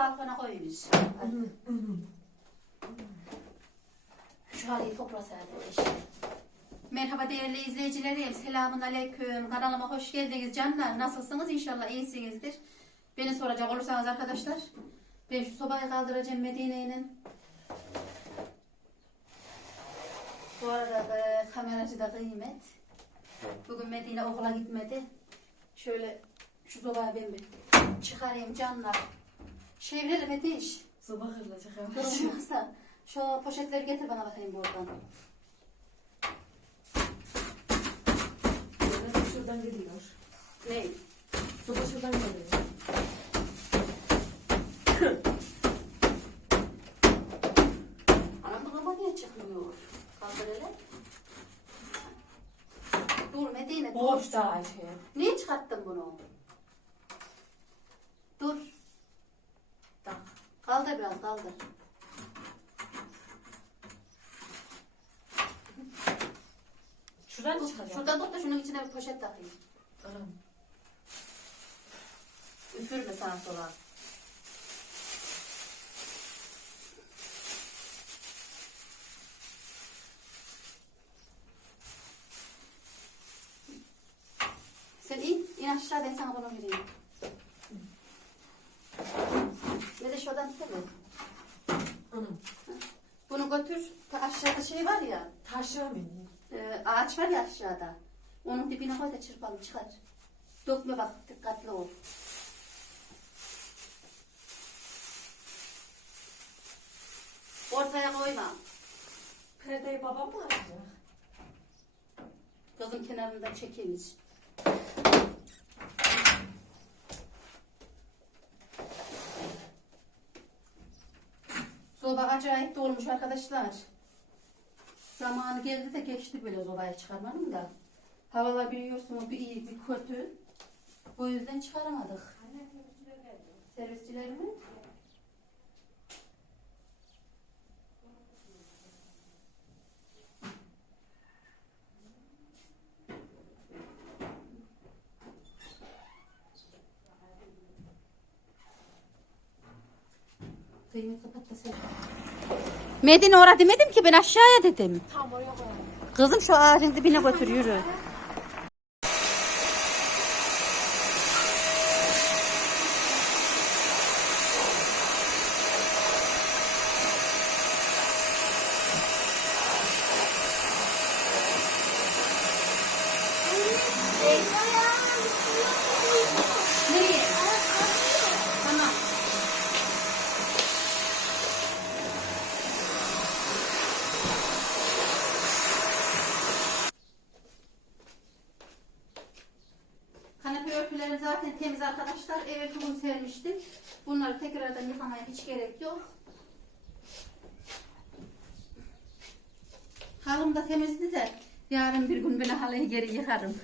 Balkona koyuyoruz. Şu halıyı işte. Merhaba değerli izleyicilerim. Selamun aleyküm. Kanalıma hoş geldiniz canlar. Nasılsınız? İnşallah iyisinizdir. Beni soracak olursanız arkadaşlar. Ben şu sobayı kaldıracağım Medine'nin. Bu arada e, kameracı da kıymet. Bugün Medine okula gitmedi. Şöyle şu sobayı ben bir çıkarayım canlar. Çevirelim Ediş. Soba kırılacak Durulmaz da. Şu poşetleri getir bana bakayım buradan. Şuradan geliyor. Ne? Soba şuradan geliyor. Anam bu lamba niye çıkmıyor? Kaldır hele. Dur Medine dur. Boş da Ayşe. Niye çıkarttın bunu? Dur. Tak. Kaldır. Şuradan Dur, çıkacak. Şuradan tut da şunun içine bir poşet takayım. Anam. Üfürme sağa sola. Sen in, in aşağı ben sana bunu vereyim. Ne de şuradan tutalım. Anam. Bunu götür, ta aşağıda şey var ya, Taşlar mı? e, ağaç var ya aşağıda. Onun dibine koy da çırpalım, çıkar. Dökme bak, dikkatli ol. Ortaya koyma. Perdeyi babam mı açacak? Kızım kenarından çekeriz. Soba acayip dolmuş arkadaşlar. Zamanı geldi de geçti böyle sobayı çıkarmanın da. Havalar biliyorsunuz bir iyi bir kötü. Bu yüzden çıkaramadık. Servisçiler mi? Da sen. Medine orada demedim ki ben aşağıya dedim. Tam oraya koyalım. Kızım şu ağacın dibine götür yürü. Nereye? Tamam. Kanepe örtülerim zaten temiz arkadaşlar. Eve kum sermiştim. Bunları tekrardan yıkamaya hiç gerek yok. Halım da temizdi de yarın bir gün böyle halıyı geri yıkarım.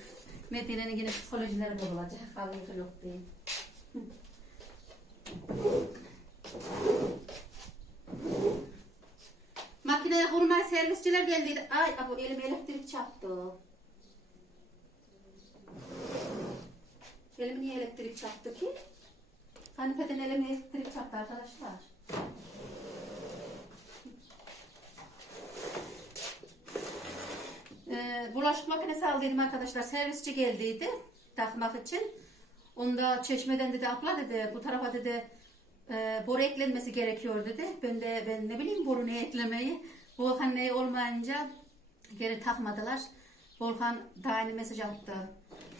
Medine'nin yine psikolojileri bozulacak. Halı yok diye. Makineye kurmaya servisçiler geldiydi. Ay bu elim elektrik çarptı. Elime niye elektrik çarptı ki? Kanepeden elime elektrik çarptı arkadaşlar. Ee, bulaşık makinesi aldıydım arkadaşlar. Servisçi geldiydi takmak için. Onda çeşmeden dedi abla dedi bu tarafa dedi e, boru eklenmesi gerekiyor dedi. Ben de ben ne bileyim boru ne eklemeyi. Volkan ne olmayınca geri takmadılar. Volkan daha yeni mesaj attı.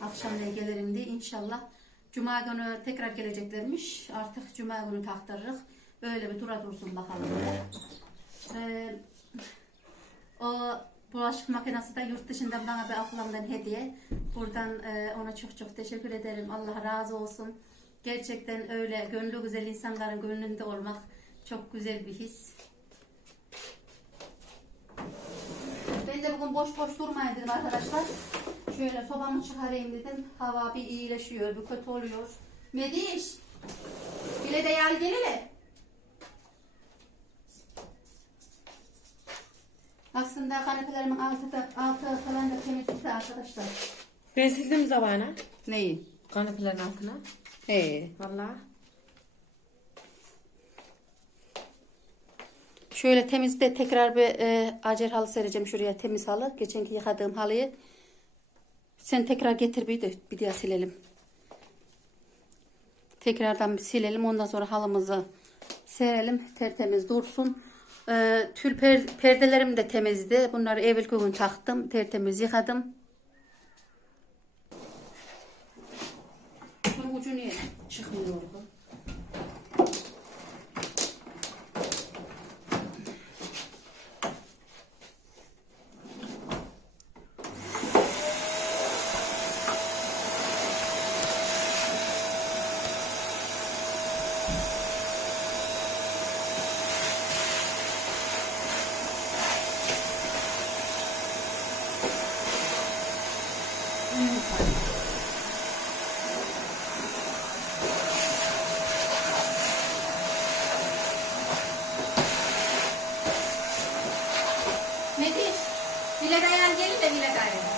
Akşam ne gelirim diye inşallah. Cuma günü tekrar geleceklermiş. Artık cuma günü taktırırız. Öyle bir dura dursun bakalım. Ee, o bulaşık makinesi de yurt dışından bana bir ablamdan hediye. Buradan e, ona çok çok teşekkür ederim. Allah razı olsun. Gerçekten öyle gönlü güzel insanların gönlünde olmak çok güzel bir his. Ben de bugün boş boş durmayın arkadaşlar. Şöyle sobamı çıkarayım dedim. Hava bir iyileşiyor, bir kötü oluyor. Mediş. Bile de yal gel hele. Aslında kanepelerimin altı, da, altı falan da temizlikte arkadaşlar. Ben sildim zabana. Neyi? Kanepelerin altına. He. Valla. Şöyle temiz de tekrar bir e, acer halı sereceğim şuraya temiz halı. Geçenki yıkadığım halıyı. Sen tekrar getir bir de bir daha silelim. Tekrardan bir silelim. Ondan sonra halımızı serelim. Tertemiz dursun. Ee, tül per- perdelerim de temizdi. Bunları evvel gün taktım. Tertemiz yıkadım. Bunun ucu niye çıkmıyor bu? Metin, Dile Dayan gelin de Dile Dayan.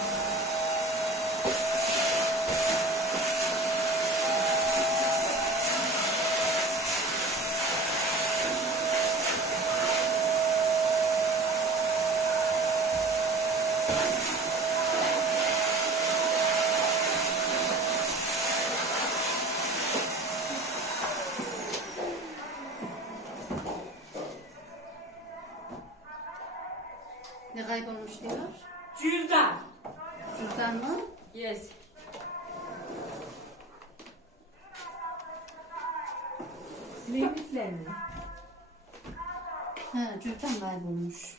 Ne kaybolmuş diyor? Cüzdan. Cüzdan mı? Yes. Sileyim mi? Ha, cüzdan kaybolmuş.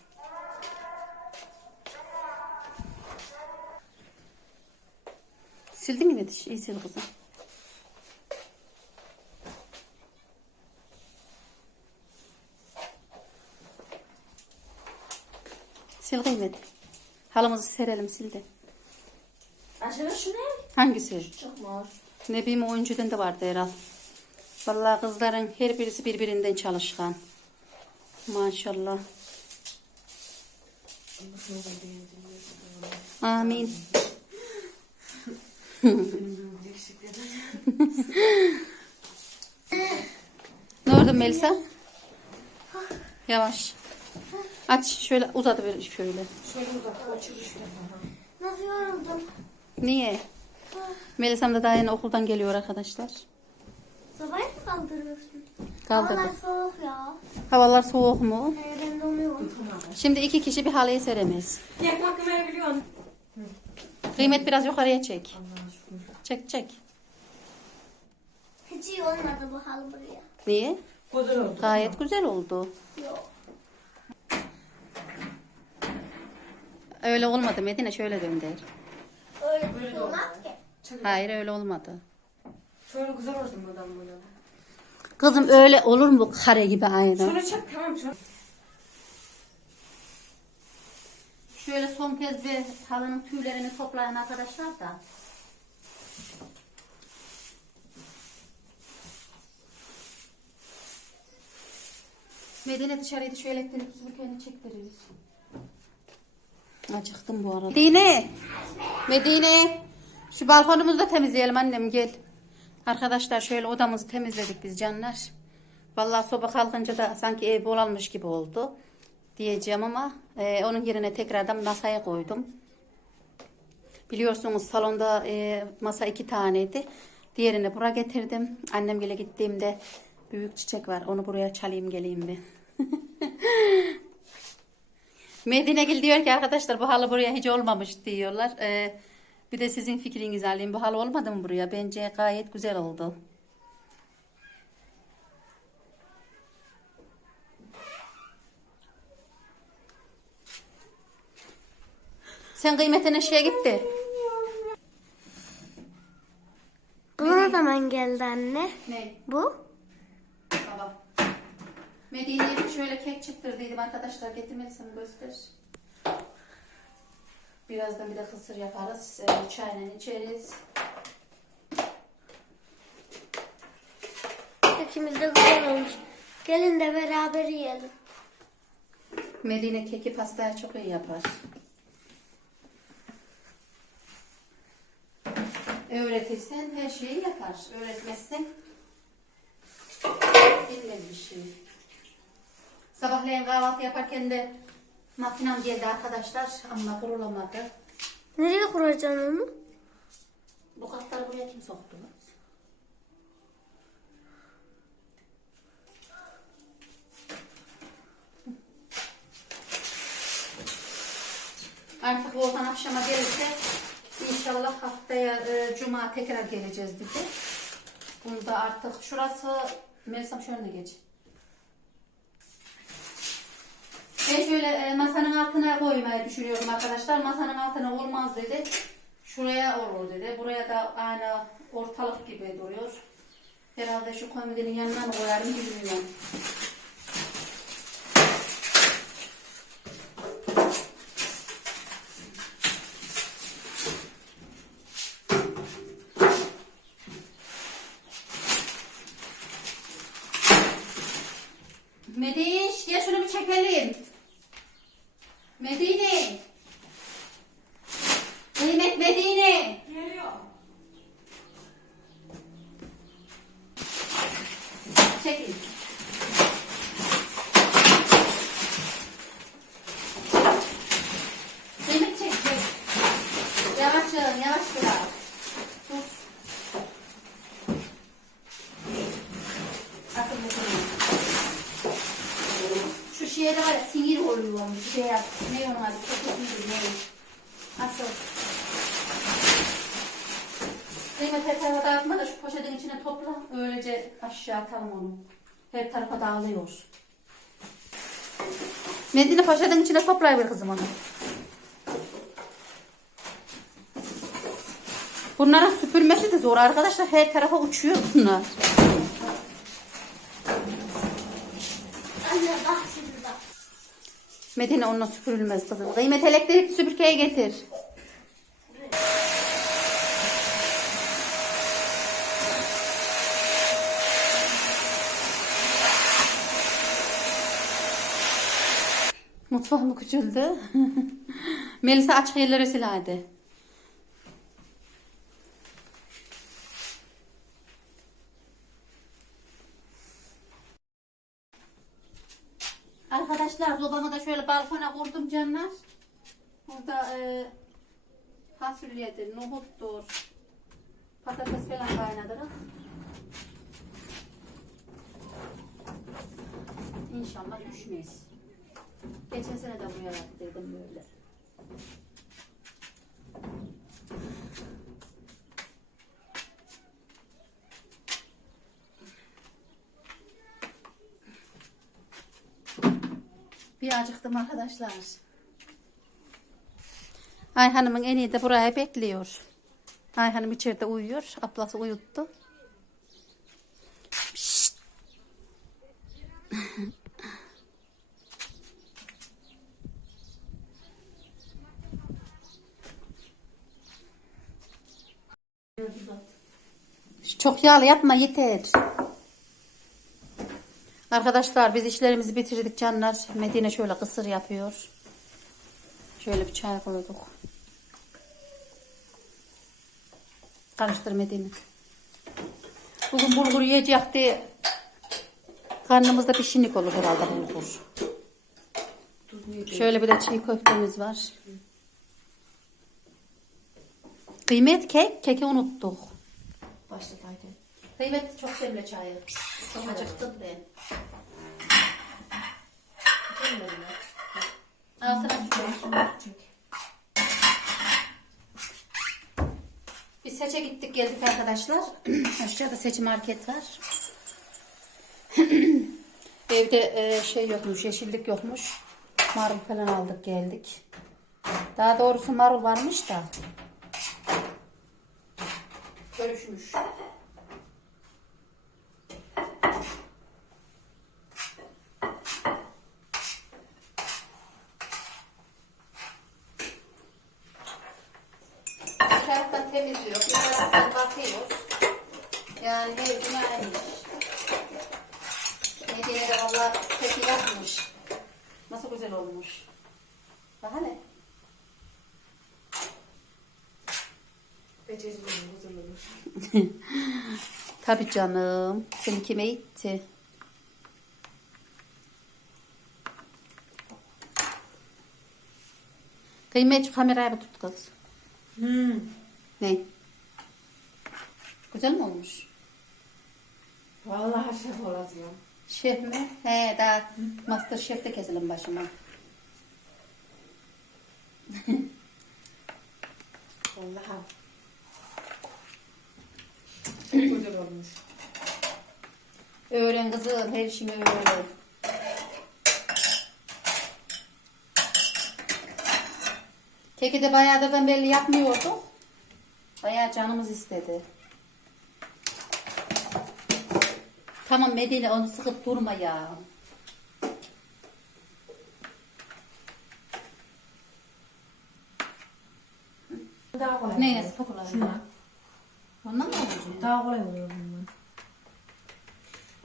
Sildin mi Mediş? İyi sil kızım. Sil kıymet. Halımızı serelim sildi. Aşağıda şu ne? Hangisi? Çok mor. Ne bileyim oyuncudan da vardı herhal. Vallahi kızların her birisi birbirinden çalışkan. Maşallah. Amin. Ne oldu Melisa? Yavaş. Aç şöyle uzadı böyle şöyle. Şöyle çıkış Nasıl yoruldum? Niye? Melisa'm da daha yeni okuldan geliyor arkadaşlar. Sabah mı kaldırıyorsun? Kaldırdı. Havalar soğuk ya. Havalar soğuk mu? Ee, ben donuyorum. Şimdi iki kişi bir halıyı seremez. Yak hakkı verebiliyorsun. Kıymet biraz yukarıya çek. Çek çek. Hiç iyi olmadı bu hal buraya. Niye? Güzel oldu. Gayet güzel oldu. Yok. Öyle olmadı Medine şöyle dönder. Öyle bir şey olmaz ki. Hayır öyle olmadı. Şöyle güzel oldu buradan bunu. Kızım öyle olur mu kare gibi aynı? Şöyle çek tamam şöyle. Şöyle son kez bir halının tüylerini toplayan arkadaşlar da. Medine dışarıydı şöyle ettirip süpürgeni çektiririz. Acıktım bu arada. Medine! Medine! Şu balkonumuzu da temizleyelim annem gel. Arkadaşlar şöyle odamızı temizledik biz canlar. Vallahi soba kalkınca da sanki ev bolalmış gibi oldu diyeceğim ama e, onun yerine tekrardan masaya koydum. Biliyorsunuz salonda e, masa iki taneydi. Diğerini buraya getirdim. Annem gele gittiğimde büyük çiçek var. Onu buraya çalayım geleyim bir. Medinegil diyor ki arkadaşlar bu halı buraya hiç olmamış diyorlar. E, bir de sizin fikrinizi alayım. Bu halı olmadı mı buraya? Bence gayet güzel oldu. Sen kıymetine şeye gitti. Bu ne zaman geldi anne? Ne? Bu? Sabah. Medine'ye bir şöyle kek çıktırdıydım arkadaşlar. Getirmelisin göster. Birazdan bir de kısır yaparız. Ee, çayla içeriz. İkimiz de güzel olmuş. Gelin de beraber yiyelim. Medine keki pastaya çok iyi yapar. Öğretirsen her şeyi yapar. Öğretmezsen bilmez bir şey. Sabahleyin kahvaltı yaparken de makinem geldi arkadaşlar ama kurulamadı. Nereye kuracaksın onu? Bu katları buraya kim soktu? Artık Volkan akşama gelirse inşallah haftaya e, cuma tekrar geleceğiz dedi. Bunda artık şurası Melisam şöyle geç. Ben şöyle e, masanın altına koymayı düşünüyorum arkadaşlar. Masanın altına olmaz dedi. Şuraya olur dedi. Buraya da aynı ortalık gibi duruyor. Herhalde şu komodinin yanına mı koyarım bilmiyorum. Mediş gel şunu bir çekelim. Medine. Kıymet Medine. Geliyor. Çekil. Kıymet çek çek. Yavaş yavaş yavaş biraz. Dur. Atın bakalım. Şu şeye de var ya sinir oluyormuş. Şey yap. Ne onun adı? Çok iyi ne? Asıl. Kıymet her tarafa dağıtma da şu poşetin içine topla. Öylece aşağı atalım onu. Her tarafa dağılıyoruz. Medine poşetin içine toplayıver kızım onu. Bunların süpürmesi de zor arkadaşlar. Her tarafa uçuyor bunlar. Anne bak şurada. Medine onunla süpürülmez kızım. Kıymet elektrik süpürgeye getir. Mutfağım küçüldü. Melisa açık yerleri sil hadi. Arkadaşlar sobamı da şöyle balkona kurdum canlar. Burada e, fasulyedir, nohuttur, patates falan kaynatırım. İnşallah düşmeyiz. Geçen sene de buraya yaptıydım böyle. Bir acıktım arkadaşlar. Ayhan'ımın en iyi de buraya bekliyor. Ayhan'ım içeride uyuyor. Ablası uyuttu. Çok yağlı yapma yeter. Arkadaşlar biz işlerimizi bitirdik canlar. Medine şöyle kısır yapıyor. Şöyle bir çay koyduk. Karıştır Medine. Bugün bulgur yiyecekti. Karnımızda pişinlik olur herhalde bulgur. Şöyle bir de çiğ köftemiz var. Kıymet kek, keki unuttuk. Haydi. Kıymet çok demle çayı. Çok acıktım ben. Altına su koy. Biz seçe gittik geldik arkadaşlar. Aşağıda seçi market var. Evde e, şey yokmuş, yeşillik yokmuş. Marul falan aldık geldik. Daha doğrusu marul varmış da. Görüşmüş. Güzelmiş. Medyaya de valla peki yapmış. Nasıl güzel olmuş. Daha ne? Becerili güzel olur. Tabii canım. Seni kime itti? Kıymet şu kameraya bir tut kız. Hmm. Ne? Güzel mi olmuş? Vallahi şef olacağım. Şef mi? He daha master şefte keselim başıma. Vallahi. Çok güzel olmuş. Öğren kızım her işini öğren. Keki de bayağıdan belli yapmıyorduk. Bayağı canımız istedi. Tamam Medine onu sıkıp durma ya. Daha kolay. Oluyor. spatula? Şuna. Ondan mı olacak? Daha kolay oluyor bundan.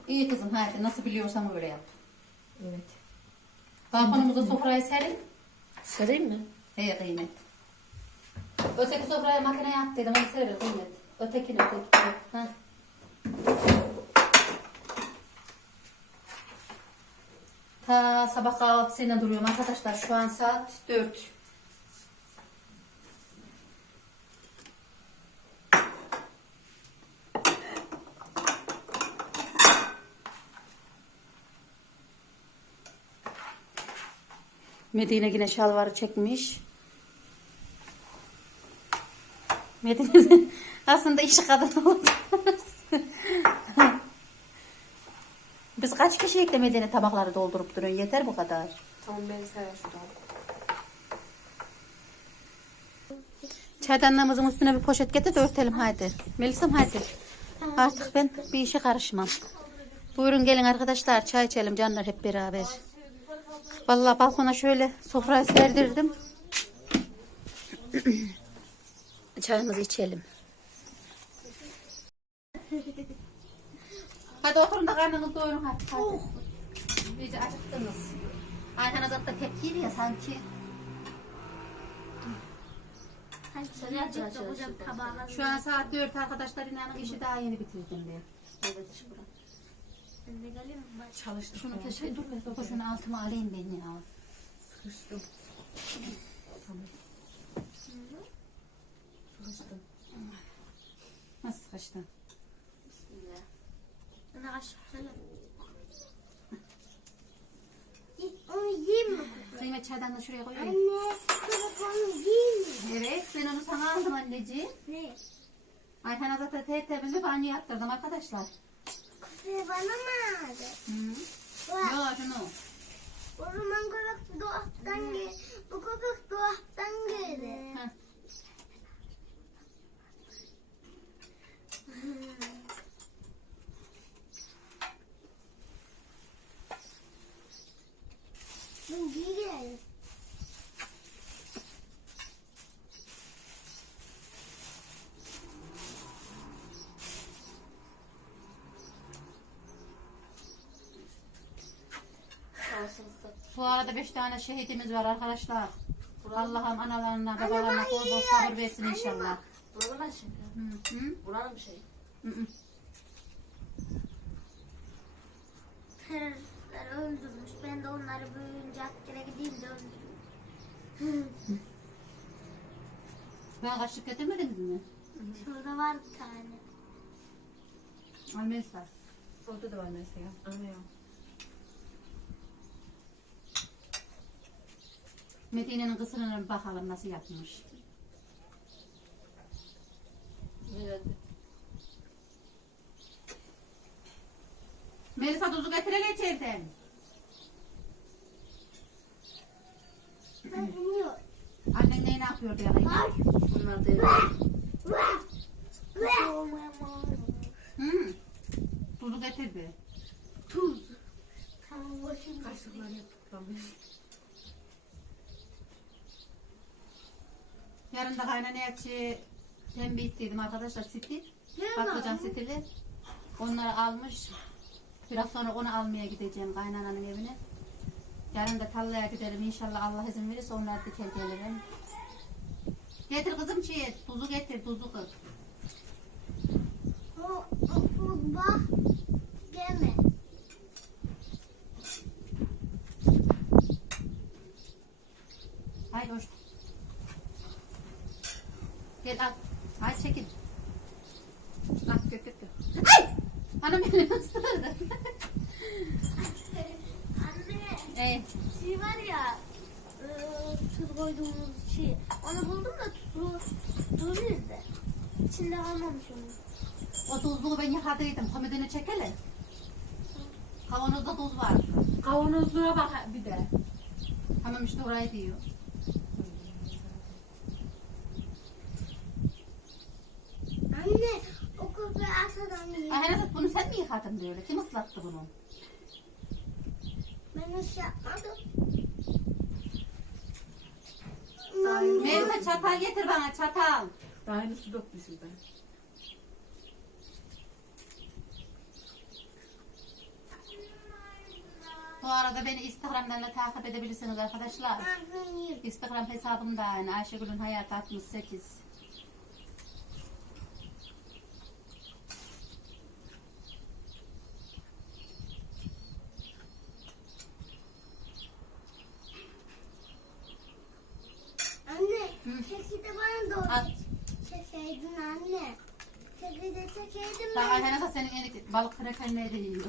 İyi kızım hadi nasıl biliyorsan öyle yap. Evet. Balkonumuza sofrayı serin. Sarayım mı? Hey kıymet. Öteki sofraya makineye at dedim onu serir kıymet. Ötekini öteki. Ha. Ta sabah kahvaltısıyla duruyorum arkadaşlar. Şu an saat 4. Medine yine şalvarı çekmiş. Medine aslında iş kadını olacağız. Biz kaç kişilik de Medine tabakları doldurup duruyorsun? Yeter bu kadar. Tamam sever şuradan. Çaydanlığımızın üstüne bir poşet getir de örtelim hadi. Melisam hadi. Artık ben bir işe karışmam. Buyurun gelin arkadaşlar çay içelim canlar hep beraber. Vallahi balkona şöyle sofrayı serdirdim. Çayımızı içelim. Hadi oturun da karnınızı doyurun hadi. hadi. İyice acıktınız. Ayhan Azat da tepkili ya sanki. Şu an saat 4 arkadaşlar inanın işi daha yeni bitirdim diye. Evet iş bura. Çalıştım. Şunu keşke dur be şunu altıma alayım ben ya. Sıkıştım. Sıkıştım. Nasıl sıkıştın? Onu yiyeyim mi? Zeynep çaydan da şuraya koyayım. Anne, onu yiyeyim mi? Evet ben onu sana aldım anneciğim. Ne? Ayhan Azat'a tertemiz bir banyo yaptırdım arkadaşlar. Kızı bana mı aldı? Hı. Bak, Yo şunu. o zaman köpek doğaktan gel. Bu köpek doğaktan geldi. Heh. Bu değil. Bu arada 5 tane şehidimiz var arkadaşlar. Allah'ım analarına babalarına bol bol sabır versin inşallah. Buralar şimdi. Hı hı. Buranın bir şey. Hı hı. Teröristler öldürmüş. Ben de onları büyüyünce askere gideyim de öldüreyim. Ben kaşık getirmediniz mi? Şurada var bir tane. Var. Orada da var mesela. Anlıyorum. Medine'nin kısırına bir bakalım nasıl yapmış. Evet. Melisa tuzu getirelim içeriden. Annen ne yapıyor diye kıymet. Bunlar da evet. Hı. Tuzu getirdi. Tuz. Tamam başım Kaşıklar yapıklamış. Yarın da kaynanaya çi pembe ittiydim arkadaşlar stil. Patlıcan stili. Onları almış. Biraz sonra onu almaya gideceğim kaynananın evine. Yarın da tarlaya gidelim inşallah Allah izin verirse onları diker gelirim. Getir kızım çiğ. Tuzu getir tuzu kız. O, o tuz bak. Gene. Ay hoş. Ee, Şey var ya e, tuz koyduğumuz şey. Onu buldum da tuzu duruyor da. İçinde kalmamış onun. o tuzluğu ben yıkadıydım. Komodini çekelim. Kavanozda tuz vardı. Kavanozluğa bak bir de. Tamam işte orayı diyor. Anne o köpeği arkadan yiyor. Ay Henesat bunu sen mi yıkadın böyle? Kim ıslattı bunu? Ben hiç yapmadım. Melisa çatal getir bana çatal. Daha yeni su döktü şuradan. Bu arada beni Instagram'dan da takip edebilirsiniz arkadaşlar. Ben. Instagram hesabım da yani Ayşegül'ün hayatı 68. Anne, Hı. keki de bana doğru At. çekeydin anne. Keki de çekeydin Bak ben. Ayhan'a senin elik de yiyor.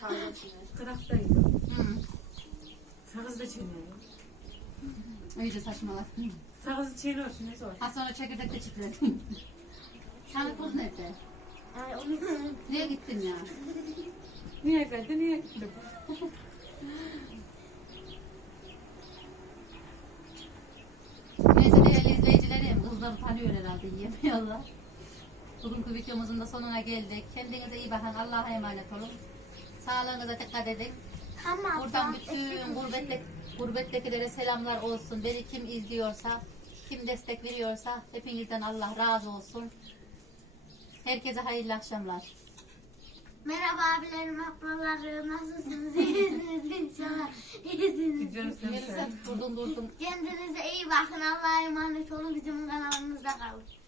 Sağlık için. Kıraktayım. Hı. Sakız da çiğniyor. İyice saçmalar. Sakızı çiğniyorsun ne zor. Ha sonra çekirdek de çitledin. Sana tuz nerede? Ay onu Niye gittin ya? Niye geldi niye gitti? Neyse değerli izleyicilerim, kızlar utanıyor herhalde yiyemiyorlar. Bugünkü videomuzun da sonuna geldik. Kendinize iyi bakın, Allah'a emanet olun. Sağlığınıza dikkat edin. Tamam. Buradan bütün gurbette, gurbettekilere selamlar olsun. Beni kim izliyorsa, kim destek veriyorsa hepinizden Allah razı olsun. Herkese hayırlı akşamlar. Merhaba abilerim, ablalarım. Nasılsınız? İyisiniz inşallah. İyisiniz. Gidiyoruz durdun durdun. Kendinize iyi bakın. Allah'a emanet olun. Bizim kanalımızda kalın.